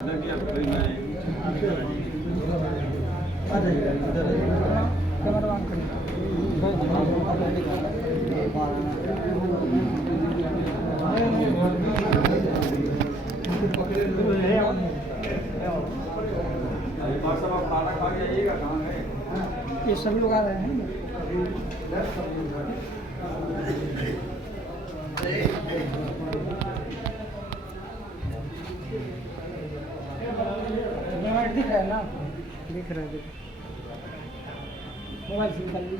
ये सभी लोग आ रहे हैं। दिख रहा है ना, दिख रहा है, मोबाइल से निकाल लीजिए।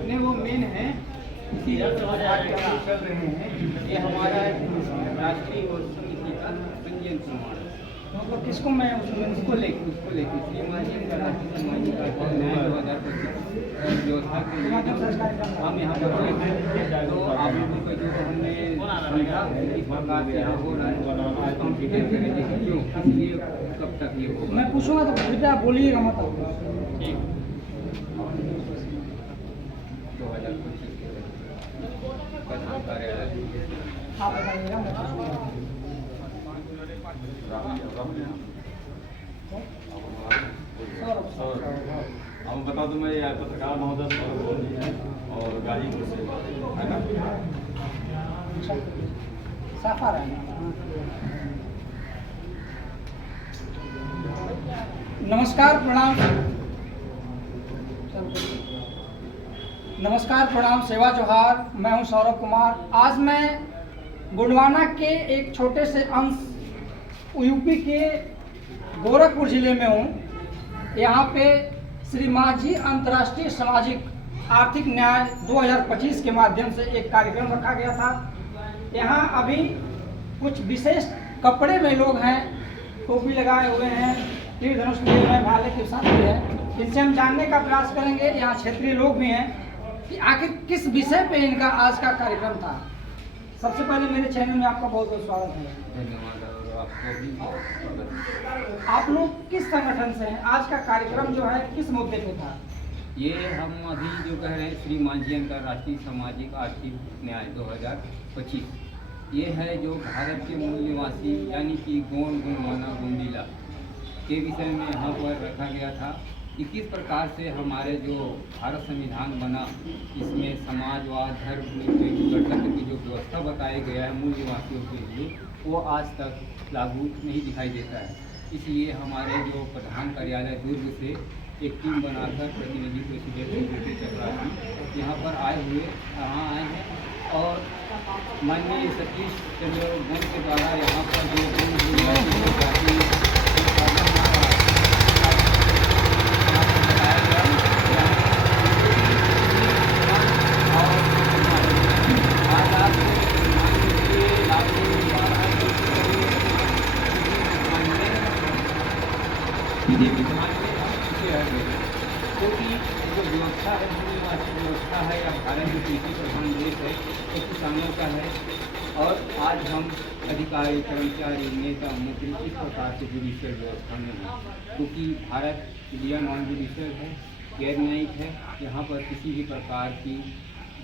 नहीं, वो मेन है, इसी कर रहे हैं। ये हमारा राष्ट्रीय और समिति का पंजीयन प्रमाण है। मतलब किसको मैं उसको लेके श्री मांझी का राष्ट्रीय सामाजिक कार्यक्रम 2025 व्यवस्था के लिए हम यहाँ पर आए हैं। तो आप लोगों को जो हमने समझा इस प्रकार से यहाँ हो रहा है, हम डिटेल करेंगे कि क्यों, इसलिए कब तक ये होगा। मैं पूछूंगा तो कृपया आप बोलिएगा, मतलब ठीक 2025 के प्रधान कार्यालय आप बताइएगा, मैं पूछूंगा। हम बता दूं, मैं पत्रकार महोदय सौरभ बोल रही है और गाजीपुर से है ना। साफ आ रहा है। नमस्कार प्रणाम सेवा जोहार। मैं हूं सौरभ कुमार। आज मैं गोंडवाना के एक छोटे से अंश यूपी के गोरखपुर जिले में हूं। यहाँ पे श्री मांझी अंतर्राष्ट्रीय सामाजिक आर्थिक न्याय 2025 के माध्यम से एक कार्यक्रम रखा गया था। यहाँ अभी कुछ विशेष कपड़े में लोग हैं, टोपी लगाए हुए हैं, तीर धनुष लिए हुए हैं, भाले के साथ भी है। इनसे हम जानने का प्रयास करेंगे, यहाँ क्षेत्रीय लोग भी हैं, कि आखिर किस विषय पे इनका आज का कार्यक्रम था। सबसे पहले मेरे चैनल में आपका बहुत बहुत स्वागत है। धन्यवाद। और आपको भी स्वागत। आप लोग किस संगठन से हैं? आज का कार्यक्रम जो है किस मुद्दे पे था? ये हम अभी जो कह रहे हैं श्री मांझी अंतर्राष्ट्रीय सामाजिक आर्थिक न्याय 2025, ये है जो भारत के मूल निवासी यानी कि गोंड, गोंडवाना, गोंडीला के विषय में यहाँ पर रखा गया था कि किस प्रकार से हमारे जो भारत संविधान बना, इसमें समाजवाद, धर्मनिरपेक्ष, गणतंत्र की जो व्यवस्था बताया गया है मूल निवासियों के लिए, वो आज तक लागू नहीं दिखाई देता है। इसलिए हमारे जो प्रधान कार्यालय दुर्ग से एक टीम बनाकर प्रतिनिधि प्रेसिडेंट सेक्रेटरी चपरासी यहाँ पर यहाँ आए हैं और माननीय सतीश चंद्र गोंड के द्वारा यहाँ पर जो क्योंकि जो व्यवस्था है, व्यवस्था है या भारत जो कृषि प्रधान देश है, वो किसानों का है। और आज हम अधिकारी, कर्मचारी, नेता, मंत्री इस प्रकार से जुडिशियल व्यवस्था में हैं, क्योंकि भारत इंडिया नॉन जुडिशियल है, गैर न्यायिक है। यहाँ पर किसी भी प्रकार की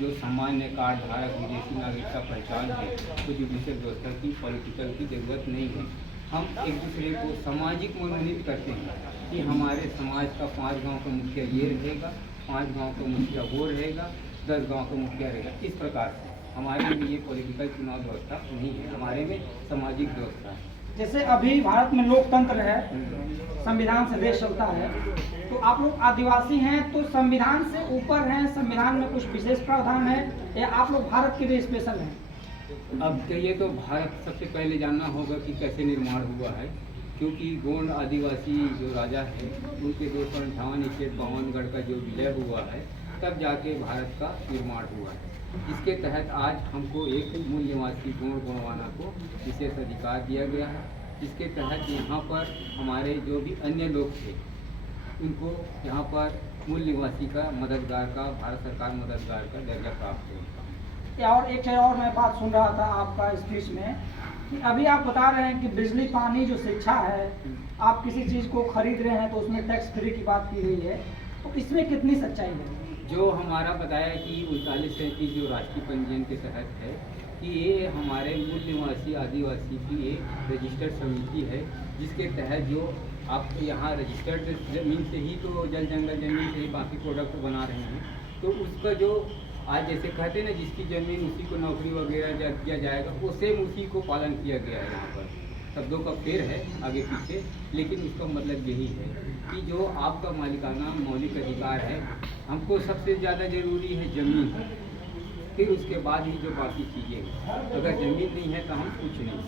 जो सामान्य कार्ड धारक विदेशी नागरिक का पहचान है, तो जुडिशियल व्यवस्था की पॉलिटिकल की जरूरत नहीं है। हम एक दूसरे को सामाजिक मनोनीत करते हैं कि हमारे समाज का 5 गांव का मुखिया ये रहेगा, 5 गांव का मुखिया वो रहेगा, 10 गांव का मुखिया रहेगा। इस प्रकार से हमारे लिए पॉलिटिकल चुनाव व्यवस्था नहीं है, हमारे में सामाजिक व्यवस्था है। जैसे अभी भारत में लोकतंत्र है, संविधान से देश चलता है, तो आप लोग आदिवासी हैं तो संविधान से ऊपर हैं, संविधान में कुछ विशेष प्रावधान है या आप लोग भारत के लिए स्पेशल हैं? अब चाहिए तो भारत सबसे पहले जानना होगा कि कैसे निर्माण हुआ है, क्योंकि गोंड आदिवासी जो राजा है उनके 258-52 का जो विलय हुआ है, तब जाके भारत का निर्माण हुआ है। इसके तहत आज हमको एक मूल निवासी गोंड गोंडवाना को विशेष अधिकार दिया गया है जिसके तहत यहाँ पर हमारे जो भी अन्य लोग थे उनको यहाँ पर मूल निवासी का मददगार का भारत सरकार मददगार का दर्जा प्राप्त है। या और एक चीज़ और मैं बात सुन रहा था आपका स्पीच में कि अभी आप बता रहे हैं कि बिजली पानी जो शिक्षा है, आप किसी चीज़ को खरीद रहे हैं तो उसमें टैक्स फ्री की बात की गई है, तो इसमें कितनी सच्चाई है? जो हमारा बताया कि 3937 जो राष्ट्रीय पंजीयन के तहत है कि ये हमारे मूल निवासी आदिवासी की एक रजिस्टर्ड समिति है, जिसके तहत जो आप यहाँ रजिस्टर्ड ज़मीन से ही तो जल जंगल ज़मीन से ही बाकी प्रोडक्ट बना रहे हैं, तो उसका जो आज जैसे कहते हैं ना जिसकी ज़मीन उसी को नौकरी वगैरह दिया जाएगा, वो सेम उसी को पालन किया गया है। यहाँ पर शब्दों का फेर है आगे पीछे, लेकिन उसका मतलब यही है कि जो आपका मालिकाना मौलिक अधिकार है, हमको सबसे ज़्यादा ज़रूरी है ज़मीन, फिर उसके बाद ही जो बाकी चीज़ें। अगर ज़मीन नहीं है तो हम कुछ नहीं।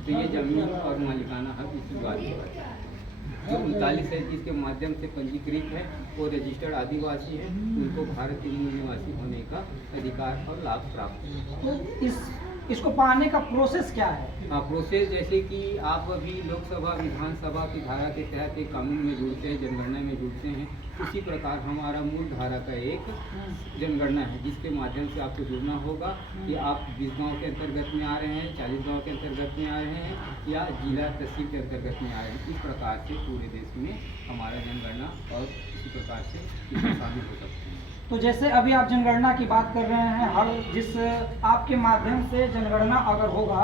तो ये ज़मीन और मालिकाना हक इसी बात पर जो 3937 के माध्यम से पंजीकृत है, वो रजिस्टर्ड आदिवासी है, उनको भारत के मूल निवासी होने का अधिकार और लाभ प्राप्त है। तो इसको पाने का प्रोसेस क्या है? प्रोसेस जैसे कि आप अभी लोकसभा विधानसभा की धारा के तहत एक कानून में जुड़ते हैं, जनगणना में जुड़ते हैं, उसी प्रकार हमारा मूल धारा का एक जनगणना है, जिसके माध्यम से आपको जुड़ना होगा कि आप 20 गाँव के अंतर्गत में आ रहे हैं, 40 गाँव के अंतर्गत में आ रहे हैं या जिला तहसील के अंतर्गत में आ रहे हैं। इस प्रकार से पूरे देश में हमारा जनगणना और इसी प्रकार से इसमें शामिल हो सकते हैं। तो जैसे अभी आप जनगणना की बात कर रहे हैं, हर जिस आपके माध्यम से जनगणना अगर होगा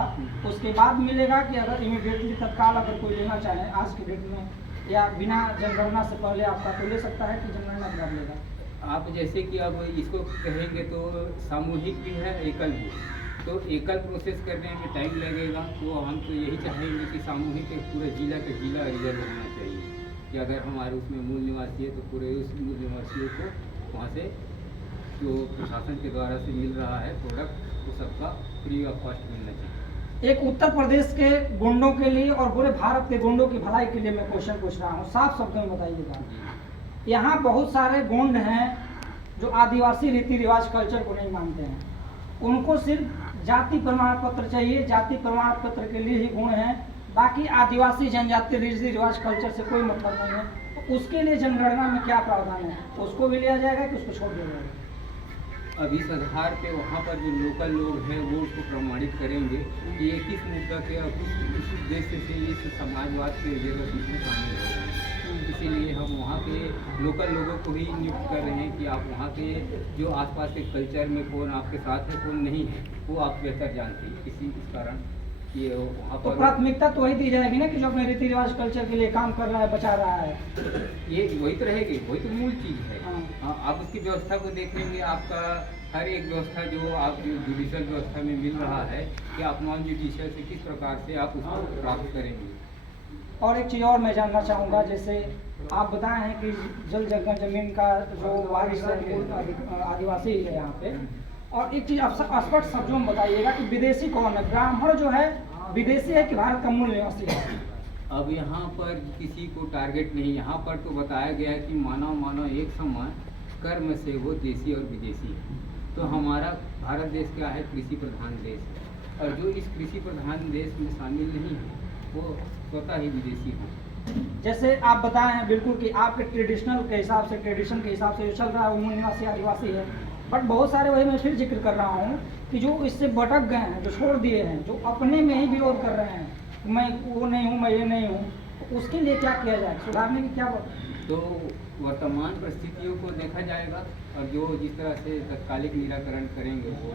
उसके बाद मिलेगा कि अगर इमीडिएटली तत्काल अगर कोई लेना चाहे आज के डेट में, या बिना जनगणना से पहले आपका तो ले सकता है कि जनगणना के बाद लेगा? आप जैसे कि अब इसको कहेंगे तो सामूहिक भी है, एकल भी, तो एकल प्रोसेस करने में टाइम लगेगा, तो हम तो यही चाहेंगे कि सामूहिक एक पूरे जिला का जिला रिजर्व होना चाहिए कि अगर हमारे उसमें मूल निवासी है तो पूरे उस मूल निवासियों को वहाँ से जो प्रशासन के द्वारा से मिल रहा है प्रोडक्ट, वो सबका फ्री ऑफ कॉस्ट मिलना चाहिए। एक उत्तर प्रदेश के गुंडों के लिए और पूरे भारत के गुंडों की भलाई के लिए मैं क्वेश्चन पूछ रहा हूँ, साफ शब्दों में बताइएगा। यहाँ बहुत सारे गुंड हैं जो आदिवासी रीति रिवाज कल्चर को नहीं मानते हैं, उनको सिर्फ जाति प्रमाण पत्र चाहिए, जाति प्रमाण पत्र के लिए ही गुण हैं, बाकी आदिवासी जनजाति रीति रिवाज कल्चर से कोई मतलब नहीं है। तो उसके लिए जनगणना में क्या प्रावधान है? उसको भी लिया जाएगा कि उसको छोड़ दिया जाएगा? अभी इस आधार पे वहाँ पर जो लोकल लोग हैं वो उसको प्रमाणित करेंगे कि ये किस मुद्दा के और किस उद्देश्य से इस समाजवाद के रिजर्वेशन में शामिल हो रहे हैं। इसीलिए हम वहाँ के लोकल लोगों को ही नियुक्त कर रहे हैं कि आप वहाँ के जो आसपास के कल्चर में कौन आपके साथ है कौन नहीं है, वो आप बेहतर जानते हैं। इस कारण ये वहाँ पर प्राथमिकता तो वही दी जाएगी ना कि जो अपने रीति रिवाज कल्चर के लिए काम कर रहा है, बचा रहा है, ये वही तो रहेगी, वही तो मूल चीज़ है। हाँ। आप उसकी व्यवस्था को देखेंगे, आपका हर एक व्यवस्था जो आप जुडिशल व्यवस्था में मिल रहा है कि आप नॉन जुडिशल से किस प्रकार से आप उसको प्राप्त करेंगे। और एक चीज़ और मैं जानना चाहूँगा, जैसे आप बताए हैं कि जल जंगल जमीन का जो वारिस है मूल आदिवासी ही है यहाँ पे, और एक चीज़ स्पष्ट शब्दों में बताइएगा कि विदेशी कौन है? ब्राह्मण जो है विदेशी है कि भारत का मूल निवासी है? अब यहाँ पर किसी को टारगेट नहीं, यहाँ पर तो बताया गया है कि मानव एक समान कर्म से वो देशी और विदेशी है। तो हमारा भारत देश क्या है? कृषि प्रधान देश है, और जो इस कृषि प्रधान देश में शामिल नहीं है वो स्वतः ही विदेशी है। जैसे आप बताए हैं बिल्कुल कि आपके ट्रेडिशनल के हिसाब से, ट्रेडिशन के हिसाब से जो चल रहा है वो मूल निवासी आदिवासी है, बट बहुत सारे वही मैं फिर जिक्र कर रहा हूँ कि जो इससे भटक गए हैं, जो छोड़ दिए हैं, जो अपने में ही विरोध कर रहे हैं, मैं वो नहीं हूँ, मैं ये नहीं हूँ, तो उसके लिए क्या किया जाए? सुधारने की क्या बात? तो वर्तमान परिस्थितियों को देखा जाएगा और जो जिस तरह से तत्कालिक निराकरण करेंगे वो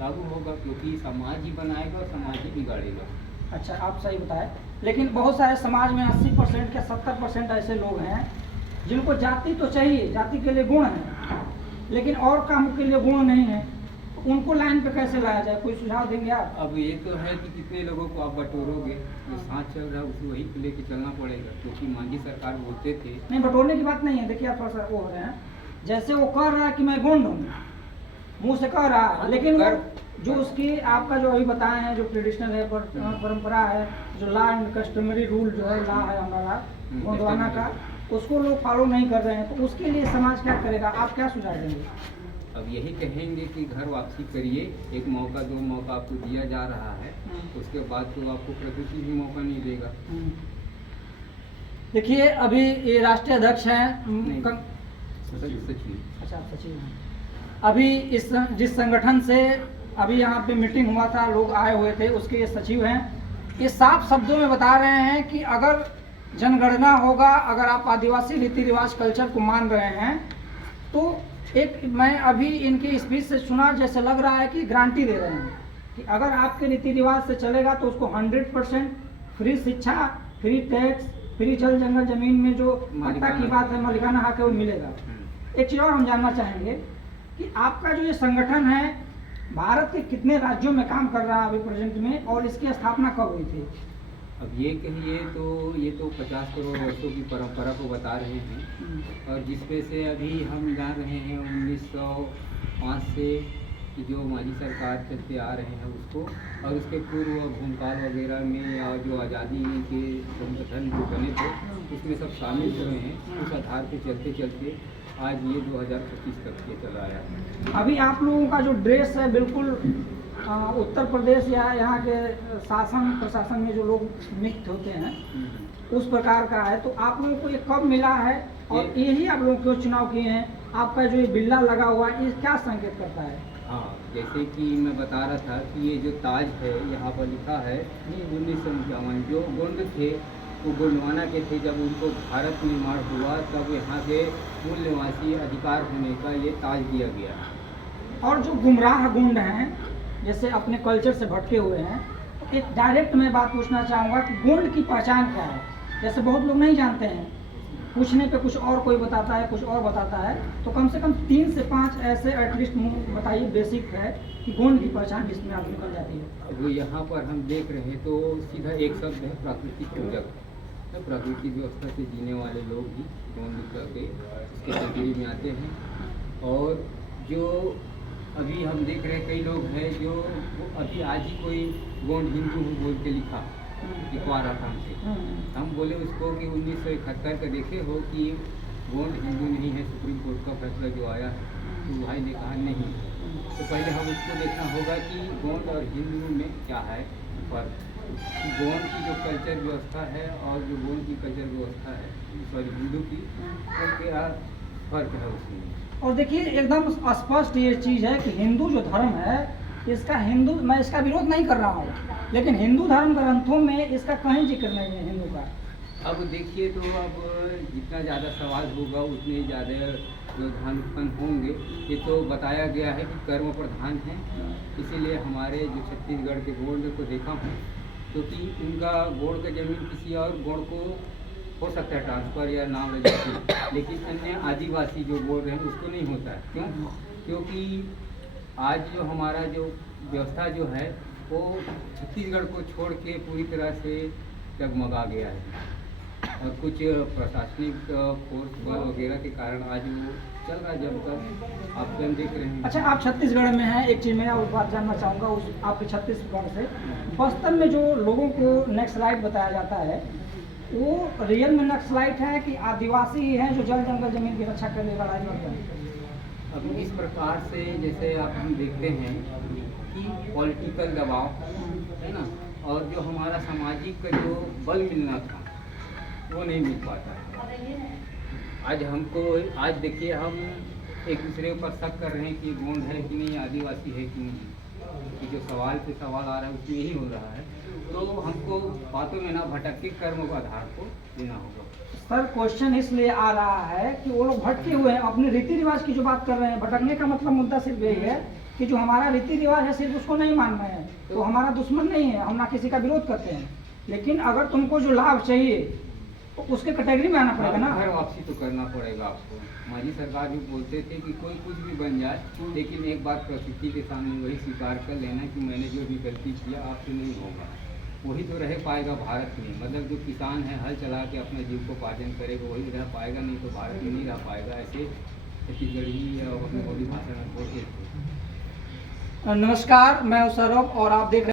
लागू होगा, क्योंकि समाज ही बनाएगा और समाज ही बिगाड़ेगा। अच्छा, आप सही बताएं, लेकिन बहुत सारे समाज में 80% या 70% ऐसे लोग हैं जिनको जाति तो चाहिए, जाति के लिए गुण है, लेकिन और काम के लिए गुण नहीं है, उनको लाइन पे कैसे लाया जाए? कोई सुझाव देंगे आप? अब ये तो है कि कितने लोगों को आप बटोरोगे, जो साथ चल रहा है उसे वही को लेके चलना पड़ेगा, क्योंकि मांझी सरकार बोलते थे। नहीं, बटोरने की बात नहीं है, देखिए आप थोड़ा सा वो हो रहे हैं, जैसे वो कह रहा है कि मैं गुंड हूँ, मुँह से कह रहा है, लेकिन वो जो उसकी आपका जो अभी बताए हैं जो ट्रेडिशनल है, परंपरा है, जो लॉ एंड कस्टमरी रूल जो है, लॉ है हमारा गोंडवाना का, उसको लोग फॉलो नहीं कर रहे हैं, तो उसके लिए समाज क्या करेगा? आप क्या सुझाव देंगे? अब यही कहेंगे कि घर वापसी करिए, एक मौका दो मौका आपको दिया जा रहा है, उसके बाद तो आपको प्रकृति भी मौका नहीं देगा। देखिए अभी ये राष्ट्रीय अध्यक्ष हैं सचिव। अच्छा सचिव हैं। अभी इस जिस संगठन से अभी यहाँ पे मीटिंग हुआ था, लोग आए हुए थे, उसके ये सचिव हैं। ये साफ शब्दों में बता रहे हैं कि अगर जनगणना होगा, अगर आप आदिवासी रीति रिवाज कल्चर को मान रहे हैं, तो एक मैं अभी इनकी स्पीच से सुना, जैसे लग रहा है कि गारंटी दे रहे हैं कि अगर आपके रीति रिवाज से चलेगा तो उसको 100% फ्री शिक्षा, फ्री टैक्स, फ्री जल जंगल जमीन में जो पट्टा की बात है, मालिकाना हक है, वो मिलेगा। एक चीज़ और हम जानना चाहेंगे कि आपका जो ये संगठन है भारत के कितने राज्यों में काम कर रहा है अभी प्रेजेंट में, और इसकी स्थापना कब हुई थी? अब ये कहिए तो ये तो 50 करोड़ वर्षों की परंपरा को बता रहे हैं, और जिसपे से अभी हम जान रहे हैं 1905 से कि जो हमारी सरकार चलते आ रहे हैं उसको, और उसके पूर्व भूमकाल वगैरह में या जो आज़ादी के संगठन जो बने थे उसमें सब शामिल हुए हैं। उस आधार पे चलते चलते आज ये 2025 तक ये चला आया है। अभी आप लोगों का जो ड्रेस है बिल्कुल उत्तर प्रदेश या यहाँ के शासन प्रशासन में जो लोग नियुक्त होते हैं उस प्रकार का है, तो आप लोगों को ये कब मिला है और यही आप लोग क्यों चुनाव किए हैं? आपका जो ये बिल्ला लगा हुआ है ये क्या संकेत करता है? हाँ, जैसे कि मैं बता रहा था कि ये जो ताज है यहाँ पर लिखा है 1951, जो गोंड थे वो गोंडवाना के थे, जब उनको भारत निर्माण हुआ तब यहाँ के मूल निवासी अधिकार होने का ये ताज दिया गया। और जो गुमराह गोंड हैं, जैसे अपने कल्चर से भटके हुए हैं, तो एक डायरेक्ट मैं बात पूछना चाहूँगा कि गोंड की पहचान क्या है? जैसे बहुत लोग नहीं जानते हैं, पूछने पे कुछ और कोई बताता है, कुछ और बताता है, तो कम से कम 3 से 5 ऐसे एटलीस्ट बताइए बेसिक है कि गोंड की पहचान जिसमें आप निकल जाती है। वो यहाँ पर हम देख रहे हैं तो सीधा एक शब्द है प्राकृतिक पूजक। तो प्राकृतिक व्यवस्था से जीने वाले लोग ही गोंड के इसके कैटेगरी में आते हैं। और जो अभी हम देख रहे हैं कई लोग हैं जो अभी आज ही कोई गोंड हिंदू बोल के लिखा लिखवा था हमसे। हम बोले उसको कि 1971 का देखे हो कि गोंड हिंदू नहीं है, सुप्रीम कोर्ट का फैसला जो आया है, तो भाई ने कहा नहीं। तो पहले हम उसको देखना होगा कि गोंड और हिंदू में क्या है फर्क। गोंड की जो कल्चर व्यवस्था है और जो गोंड की कल्चर व्यवस्था है, सॉरी हिंदू की, तो क्या फर्क है उसमें। और देखिए एकदम स्पष्ट ये चीज़ है कि हिंदू जो धर्म है इसका मैं इसका विरोध नहीं कर रहा हूँ, लेकिन हिंदू धर्म ग्रंथों में इसका कहीं जिक्र नहीं है हिंदू का। अब देखिए तो अब जितना ज़्यादा सवाल होगा उतने ज़्यादा व्यवधान उत्पन्न होंगे। ये तो बताया गया है कि कर्म प्रधान है, इसीलिए हमारे जो छत्तीसगढ़ के गोंड को देखा हूँ, क्योंकि उनका गोंड का जमीन किसी और गोंड को हो सकता है ट्रांसफ़र या नाम रजिस्ट्री, लेकिन अन्य आदिवासी जो बोल रहे हैं उसको नहीं होता है। क्यों? क्योंकि आज जो हमारा जो व्यवस्था जो है वो छत्तीसगढ़ को छोड़ के पूरी तरह से डगमगा गया है, और कुछ प्रशासनिक फोर्स वगैरह के कारण आज वो चल रहा है। जब तक आप स्वयं देख रहे हैं। अच्छा, आप छत्तीसगढ़ में हैं, एक चीज़ मैं और बात जानना चाहूँगा उस आपके छत्तीसगढ़ से। बस्तर में जो लोगों को नक्सलाइट बताया जाता है वो रियल में नक्सलाइट है कि आदिवासी ही हैं जो जल जंगल जमीन की रक्षा करने का लड़ाई लड़ते हैं? अब इस प्रकार से जैसे आप हम देखते हैं कि पॉलिटिकल दबाव है ना, और जो हमारा सामाजिक जो बल मिलना था वो नहीं मिल पाता है। आज देखिए हम एक दूसरे पर शक कर रहे हैं कि गोंड है कि नहीं, आदिवासी है कि नहीं, कि जो सवाल पे सवाल आ रहा है उसमें यही हो रहा है। तो हमको बातों में ना भटक के कर्म का आधार को देना होगा। सर क्वेश्चन इसलिए आ रहा है कि वो लोग भटके हुए हैं, अपने रीति रिवाज की जो बात कर रहे हैं। भटकने का मतलब मुद्दा सिर्फ यही है कि जो हमारा रीति रिवाज है सिर्फ उसको नहीं मान रहे हैं, तो हमारा दुश्मन नहीं है, हम ना किसी का विरोध करते हैं, लेकिन अगर तुमको जो लाभ चाहिए तो उसके कैटेगरी में आना पड़ेगा ना। घर वापसी तो करना पड़ेगा आपको। हमारी सरकार भी बोलते थे कि कोई कुछ भी बन जाए, लेकिन एक बात प्रकृति के सामने वही स्वीकार कर लेना कि मैंने जो भी गलती किया आपसे नहीं होगा, वही तो रह पाएगा भारत में। मतलब जो किसान है हल चला के अपने जीविकोपार्जन करेगा वही रह पाएगा, नहीं तो भारत में नहीं रह पाएगा। ऐसे छत्तीसगढ़ी अपनी बोली भाषा में बोलते थे। नमस्कार, मैं सौरभ और आप देख रहे हैं